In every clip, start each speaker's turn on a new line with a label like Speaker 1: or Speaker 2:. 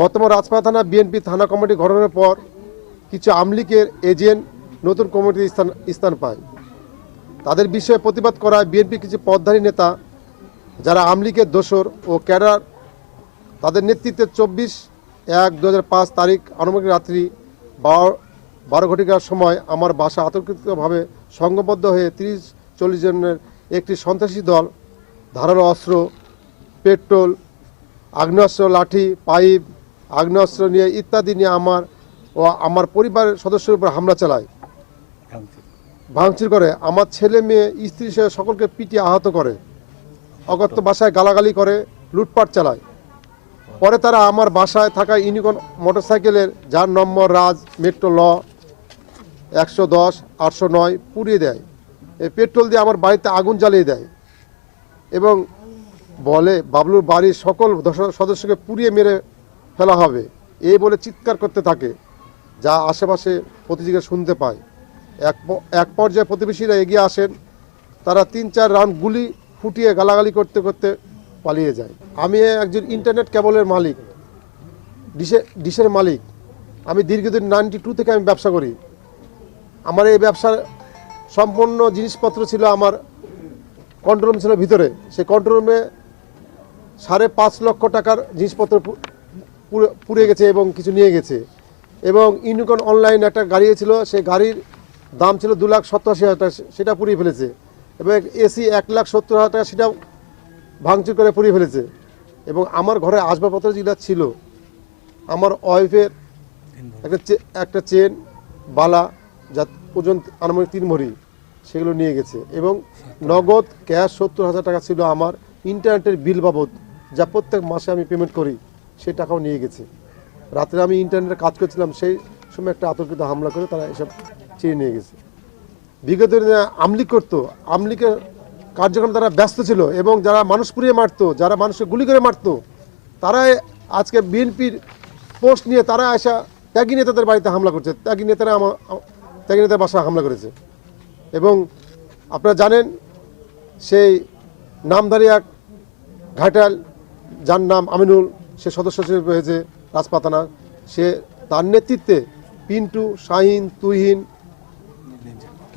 Speaker 1: বর্তমান রাজপাড়া থানা বিএনপি থানা কমিটি গঠনের পর কিছু আমলিকের এজেন্ট নতুন কমিটিতে স্থান স্থান পায়। তাদের বিষয়ে প্রতিবাদ করায় বিএনপি কিছু পদধারী নেতা, যারা আমলিকের দোসর ও ক্যাডার, তাদের নেতৃত্বে চব্বিশ এক দু তারিখ আনুমানিক রাত্রি বারো বারো ঘটিকার সময় আমার বাসা আতঙ্কিতভাবে সংঘবদ্ধ হয়ে তিরিশ, চল্লিশ জনের একটি সন্ত্রাসী দল, ধারালো অস্ত্র, পেট্রোল, আগ্নেয়াস্ত্র, লাঠি, পাইপ আগ্নেয়াস্ত্র নিয়ে ইত্যাদি নিয়ে আমার ও আমার পরিবারের সদস্যের উপর হামলা চালায়। ভাঙচুর। করে। আমার ছেলে মেয়ে স্ত্রী সহ সকলকে পিটিয়ে আহত করে। অগত্য বাসায় গালাগালি করে লুটপাট চালায়। পরে তারা আমার বাসায় থাকা ইউনিকন মোটরসাইকেলের যার নম্বর রাজ মেট্রো ল একশো দশ আটশো নয় পুড়িয়ে দেয়। এই পেট্রোল দিয়ে আমার বাড়িতে আগুন জ্বালিয়ে দেয় এবং বলে বাবলুর বাড়ির সকল সদস্যকে পুড়িয়ে মেরে ফেলা হবে। এই বলে চিৎকার করতে থাকে, যা আশেপাশে প্রতিযোগিতা শুনতে পায়। এক এক পর্যায়ে প্রতিবেশীরা এগিয়ে আসেন। তারা তিন চার রাউন্ড গুলি ফুটিয়ে গালাগালি করতে করতে পালিয়ে যায়। আমি একজন ইন্টারনেট কেবলের মালিক, ডিশে ডিশের মালিক। আমি দীর্ঘদিন নাইনটি টু থেকে আমি ব্যবসা করি। আমার এই ব্যবসার সম্পূর্ণ জিনিসপত্র ছিল আমার কন্ট্রোল রুম ছিল ভিতরে। সেই কন্ট্রোল রুমে সাড়ে পাঁচ লক্ষ টাকার জিনিসপত্র পুড়ে- গেছে এবং কিছু নিয়ে গেছে। এবং ইউনিকন অনলাইন একটা গাড়ি ছিল, সেই গাড়ির দাম ছিল দু লাখ সত্তর আশি হাজার টাকা, সেটা পুড়িয়ে ফেলেছে। এবং এসি এক লাখ সত্তর হাজার টাকা সেটা ভাঙচুর করে পুড়িয়ে ফেলেছে। এবং আমার ঘরে আসবাবপত্র যেটা ছিল, আমার ওয়াইফের একটা একটা চেন, বালা যা ওজন আনুমানিক তিন ভরি, সেগুলো নিয়ে গেছে। এবং নগদ ক্যাশ সত্তর হাজার টাকা ছিল আমার ইন্টারনেটের বিল বাবদ, যা প্রত্যেক মাসে আমি পেমেন্ট করি। সেই টাকাও নিয়ে গেছে। রাত্রে আমি ইন্টারনেটে কাজ করছিলাম, সেই সময় একটা আতঙ্কিত হামলা করে তারা এসব চেয়ে নিয়ে গেছে। বিগত দিনে আমলিক করতো, আমলিকের কার্যক্রম তারা ব্যস্ত ছিল এবং যারা মানুষ পুড়িয়ে মারতো, যারা মানুষকে গুলি করে মারতো, তারাই আজকে বিএনপির পোস্ট নিয়ে তারা আসা ত্যাগী নেতাদের বাড়িতে হামলা করছে। ত্যাগী নেতারা আমার ত্যাগী নেতার বাসায় হামলা করেছে। এবং আপনারা জানেন, সেই নামধারী এক ঘাটাল, যার নাম আমিনুল সে সদস্য হিসেবে হয়েছে রাজপাতানা। সে তার নেতৃত্বে পিন্টু, শাহিন, তুহিন,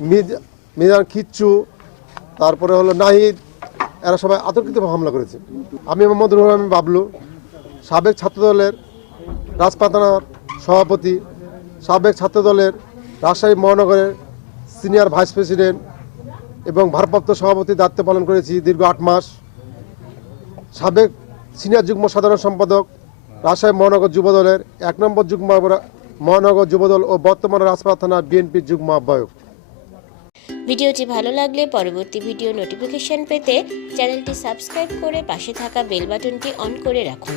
Speaker 1: মিজ- মিজান খিচ্ছু তারপরে হলো নাহিদ, এরা সবাই আতঙ্কিতভাবে হামলা করেছে। আমি মোহাম্মদ রুহুল আমিন বাবলু। সাবেক ছাত্রদলের রাজপাতানার সভাপতি, সাবেক ছাত্রদলের রাজশাহী মহানগরের সিনিয়র ভাইস প্রেসিডেন্ট এবং ভারপ্রাপ্ত সভাপতি দায়িত্ব পালন করেছি দীর্ঘ আট মাস। সাবেক সিনিয়র যুগ্ম সাধারণ সম্পাদক, রাজশাহী মহানগর যুবদলের এক নম্বর যুগ্ম মহানগর যুবদল ও বর্তমান রাজপাড়া থানা বিএনপির যুগ্ম আহ্বায়ক।
Speaker 2: ভিডিওটি ভালো লাগলে পরবর্তী ভিডিও নোটিফিকেশন পেতে চ্যানেলটি সাবস্ক্রাইব করে পাশে থাকা বেল বাটনটি অন করে রাখুন।